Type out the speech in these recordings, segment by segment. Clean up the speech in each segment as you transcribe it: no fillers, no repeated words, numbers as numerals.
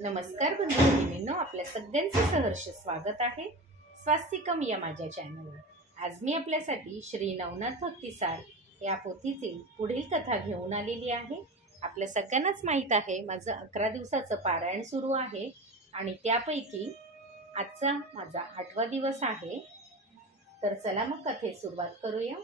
नमस्कार बंधू-भगिनींनो, आपल्या सगळ्यांचे सहर्ष स्वागत आहे स्वास्तिकम या माझ्या चॅनलवर। आज मी आपल्यासाठी श्री नवनाथ भक्तिसार या पोथीतील पुढील कथा घेऊन आलेली आहे। आपल्या सगळ्यांनाच माहित आहे माझं 11 दिवसाचं पारायण सुरू आहे आणि त्यापैकी आजचा माझा 8वा दिवस आहे। तर चला मग कथेस सुरुवात करूया।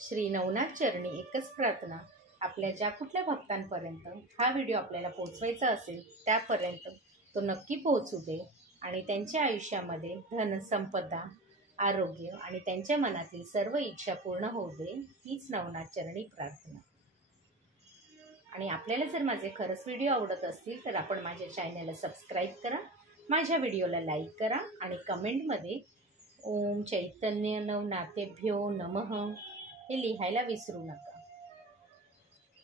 श्री नवनाथ चरणी एकच प्रार्थना, आपल्या ज्या कुठल्या भक्तांपर्यंत हा व्हिडिओ आपल्याला पोहोचवायचा असेल त्यापर्यंत तो नक्की पोहोचू दे आणि त्यांच्या आयुष्यामध्ये धन संपदा, आरोग्य आणि त्यांच्या मनातील सर्व इच्छा पूर्ण होऊ दे, हीच नवनाथ चरणी प्रार्थना। आणि आपल्याला जर माझे खरंच व्हिडिओ आवडत असतील तर आपण माझ्या चॅनलला सबस्क्राईब करा, माझ्या व्हिडिओला लाईक करा आणि कमेंटमध्ये ओम चैतन्य नवनाथेभ्यो नमः हे लिहायला विसरू नका।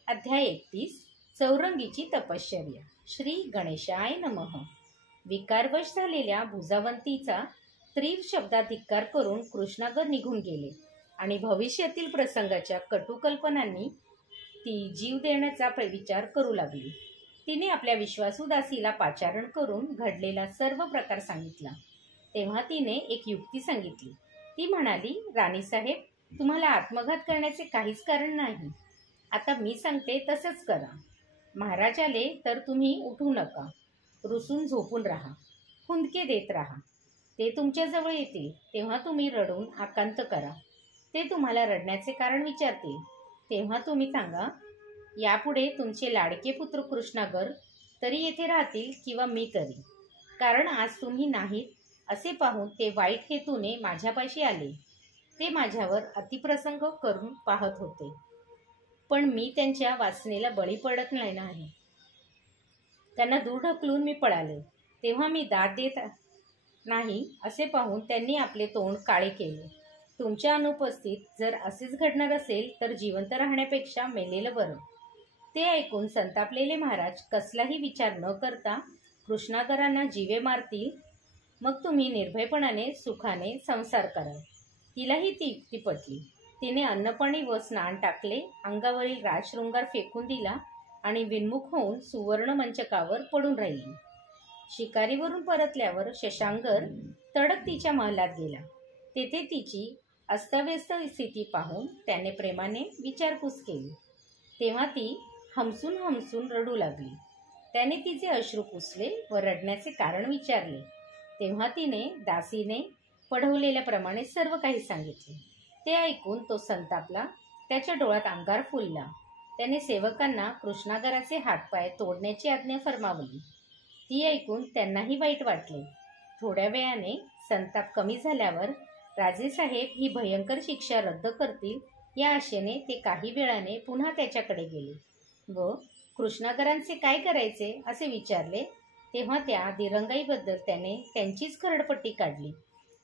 अध्याय 31 चौरंगीची तपश्चर्या। श्री गणेशाय नमः। विकारवश झालेल्या भुजावंतीचा तीव्र शब्दात धिक्कार करून कृष्णागर निघून गेले आणि भविष्यातील प्रसंगाच्या कटुकल्पनांनी ती जीव देण्याचा विचार करू लागली। तिने आपल्या विश्वासू दासीला पाचारण करून घडलेला सर्व प्रकार सांगितला। तेव्हा तिने एक युक्ती सांगितली। ती म्हणाली, राणीसाहेब, तुम्हाला आत्मघात करण्याचे काहीच कारण नाही। आता मी सांगते तसंच करा। महाराज आले तर तुम्ही उठू नका, रुसून झोपून राहा, हुंदके देत राहा। ते तुमच्याजवळ येतील तेव्हा तुम्ही रडून आकांत करा। ते तुम्हाला रडण्याचे कारण विचारतील तेव्हा तुम्ही सांगा, यापुढे तुमचे लाडके पुत्र कृष्णागर तरी येथे राहतील किंवा मी तरी, कारण आज तुम्ही नाहीत असे पाहून ते वाईट हेतूने माझ्यापाशी आले। ते माझ्यावर अतिप्रसंग करून पाहत होते, पण मी त्यांच्या वासनेला बळी पडत नाही। त्यांना दूर ढकलून मी पळाले, तेव्हा मी दाद देत नाही असे पाहून त्यांनी आपले तोंड काळे केले। तुमच्या अनुपस्थित जर असेच घडणार असेल तर जिवंत राहण्यापेक्षा मेलेलं बरं। ते ऐकून संतापलेले महाराज कसलाही विचार न करता कृष्णागरांना जीवे मारतील, मग तुम्ही निर्भयपणाने सुखाने संसार कराल। तिलाही ती युक्ती पटली। तिने अन्नपाणी व स्नान टाकले, अंगावरील राजशृंगार फेकून दिला आणि विन्मुख होऊन सुवर्ण मंचकावर पडून राहिली। शिकारीवरून परतल्यावर शशांकर तडक तिच्या महलात गेला। तेथे तिची अस्ताव्यस्त स्थिती पाहून त्याने प्रेमाने विचारपूस केली। तेव्हा ती हमसून हमसून रडू लागली। त्याने तिचे अश्रू पुसले व रडण्याचे कारण विचारले। तेव्हा तिने दासीने पढवलेल्याप्रमाणे सर्व काही सांगितले। ते ऐकून तो संतापला, त्याच्या डोळ्यात अंगार फुलला। त्याने सेवकांना कृष्णागराचे हातपाय तोडण्याची आज्ञा फर्मावली। ती ऐकून त्यांनाही वाईट वाटले। थोड्या वेळाने संताप कमी झाल्यावर राजेसाहेब ही भयंकर शिक्षा रद्द करतील या आशेने ते काही वेळाने पुन्हा त्याच्याकडे गेले व कृष्णागरांचे काय करायचे असे विचारले। तेव्हा त्या दिरंगाईबद्दल त्याने त्यांचीच खरडपट्टी काढली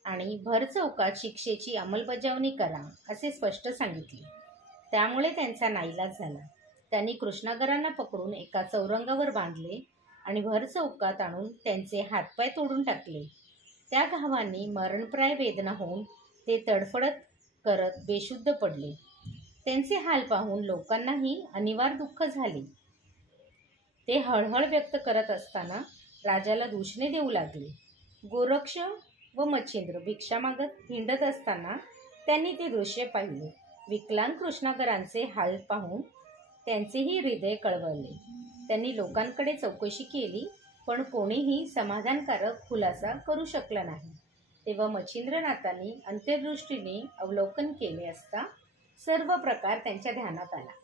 आणि भर चौकात शिक्षेची अंमलबजावणी करा असे स्पष्ट सांगितले। त्यामुळे त्यांचा नाईलाज झाला। त्यांनी कृष्णागरांना पकडून एका चौरंगावर बांधले आणि भर चौकात आणून त्यांचे हातपाय तोडून टाकले। त्या घावांनी मरणप्राय वेदना होऊन ते तडफडत करत बेशुद्ध पडले। त्यांचे हाल पाहून लोकांनाही अनिवार्य दुःख झाले। ते हळहळ व्यक्त करत असताना राजाला दूषणे देऊ लागले। गोरक्ष व मच्छिंद्र भिक्षा मागत हिंडत असताना त्यांनी ते दृश्य पाहिले। विकलांग कृष्णागरांचे हाल पाहून त्यांचेही हृदय कळवळले। त्यांनी लोकांकडे चौकशी केली, पण कोणीही समाधानकारक खुलासा करू शकला नाही। तेव्हा मच्छिंद्रनाथांनी अंत्यदृष्टीने अवलोकन केले असता सर्व प्रकार त्यांच्या ध्यानात आला।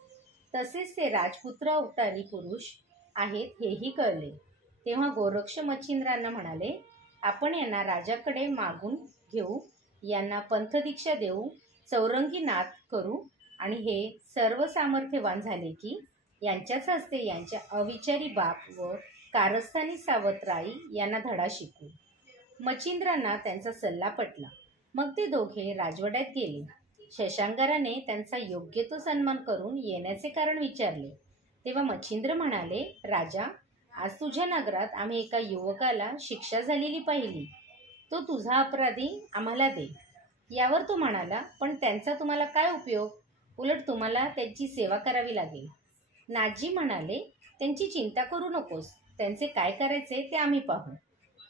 तसेच ते राजपुत्र अवतारी पुरुष आहेत हेही कळले। तेव्हा गोरक्ष मच्छिंद्रांना म्हणाले, आपण यांना राजाकडे मागून घेऊ, यांना पंथदीक्षा देऊ, चौरंगी नाद करू आणि हे सर्व सामर्थ्यवान झाले की यांच्याच हस्ते यांच्या अविचारी बाप व कारस्थानी सावत्राई यांना धडा शिकू। मच्छिंद्रांना त्यांचा सल्ला पटला। मग ते दोघे राजवाड्यात गेले। शशांकराने त्यांचा योग्य तो सन्मान करून येण्याचे कारण विचारले। तेव्हा मच्छिंद्र म्हणाले, राजा, आज तुझ्या नगरात आम्ही एका युवकाला शिक्षा झालेली पाहिली। तो तुझा अपराधी आम्हाला दे। यावर तो म्हणाला, पण त्यांचा तुम्हाला काय उपयोग? उलट तुम्हाला त्यांची सेवा करावी लागेल. नाथजी म्हणाले, त्यांची चिंता करू नकोस. त्यांचे काय करायचे ते आम्ही पाहू.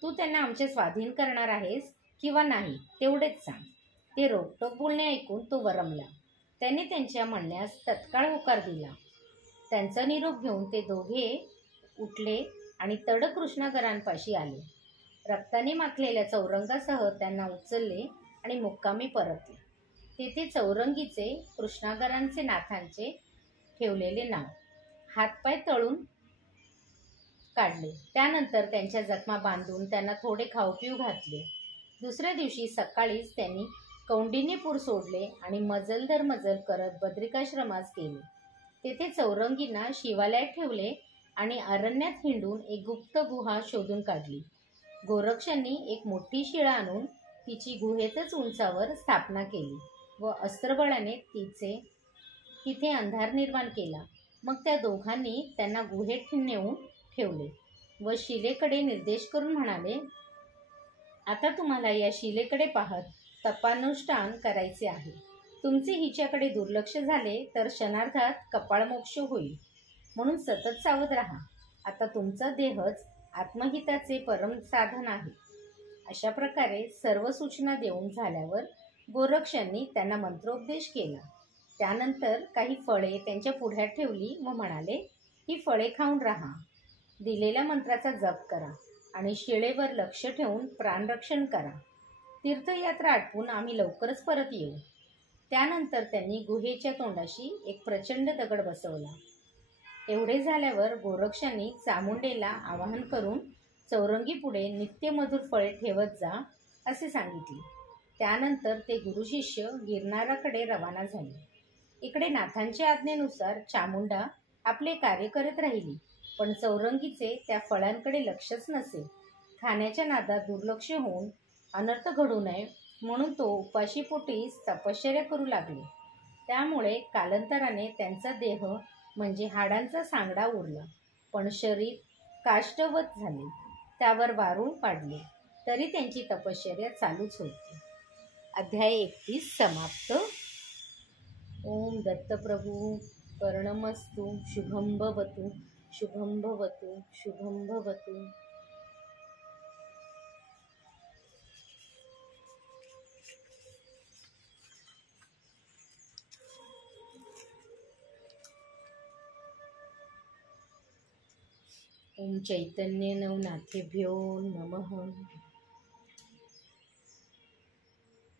तू त्यांना आमचे स्वाधीन करणार आहेस किंवा नाही तेवढेच सांग. ते रोखठोक बोलणे ऐकून तो वरमला. त्याने त्यांच्या म्हणण्यास तत्काळ होकार दिला. त्यांचा निरोप घेऊन ते दोघे उठले आणि तड कृष्णागरांपाशी आले. रक्ताने माखलेल्या चौरंगासह त्यांना उचलले आणि मुक्कामी परतले. तेथे चौरंगीचे कृष्णागरांचे नाथांचे ठेवलेले नाव हातपाय तळून काढले. त्यानंतर त्यांच्या जखमा बांधून त्यांना थोडे खाऊपिऊ घातले. दुसऱ्या दिवशी सकाळीच त्यांनी कौंडिन्यपूर सोडले आणि मजल दर मजल करत बद्रिकाश्रमास गेले. तेथे चौरंगींना शिवालयात ठेवले आणि अरण्यात हिंडून एक गुप्त गुहा शोधून काढली. गोरक्षांनी एक मोठी शिळा आणून तिची गुहेतच उंचावर स्थापना केली व अस्त्रबळाने तिथे अंधार निर्माण केला. मग त्या दोघांनी त्यांना गुहेत नेऊन ठेवले व शिलेकडे निर्देश करून म्हणाले, आता तुम्हाला या शिलेकडे पाहत तपानुष्ठान करायचे आहे. तुमचे हिच्याकडे दुर्लक्ष झाले तर क्षणार्धात कपाळमोक्ष होईल, म्हणून सतत सावध राहा. आता तुमचा देहच आत्महिताचे परम साधन आहे. अशा प्रकारे सर्व सूचना देऊन झाल्यावर गोरक्षांनी त्यांना मंत्रोपदेश केला. त्यानंतर काही फळे त्यांच्या पुढ्यात ठेवली व म्हणाले, ही फळे खाऊन राहा. दिलेल्या मंत्राचा जप करा आणि शिळेवर लक्ष ठेवून प्राणरक्षण करा. तीर्थयात्रा आटपून आम्ही लवकरच परत येऊ. त्यानंतर त्यांनी गुहेच्या तोंडाशी एक प्रचंड दगड बसवला. एवढे झाल्यावर गोरक्षांनी चामुंडेला आवाहन करून चौरंगीपुढे नित्यमधुर फळे ठेवत जा असे सांगितले. त्यानंतर ते गुरुशिष्य गिरनाराकडे रवाना झाले. इकडे नाथांच्या आज्ञेनुसार चामुंडा आपले कार्य करत राहिली, पण चौरंगीचे त्या फळांकडे लक्षच नसे. खाण्याच्या नादात दुर्लक्ष होऊन अनर्थ घडू नये म्हणून तो उपाशीपोटीच तपश्चर्या करू लागले. त्यामुळे कालांतराने त्यांचा देह म्हणजे हाडांचा सांगडा उरला, पण शरीर काष्ठवत झाले. त्यावर वारूळ पाडले तरी त्यांची तपश्चर्या चालूच होती. अध्याय 31 समाप्त. ओम दत्तप्रभू कर्णमस्तु. शुभं भवतु. शुभं भवतु. शुभं भवतु. ओम चैतन्य नवनाथेभ्यो नमः.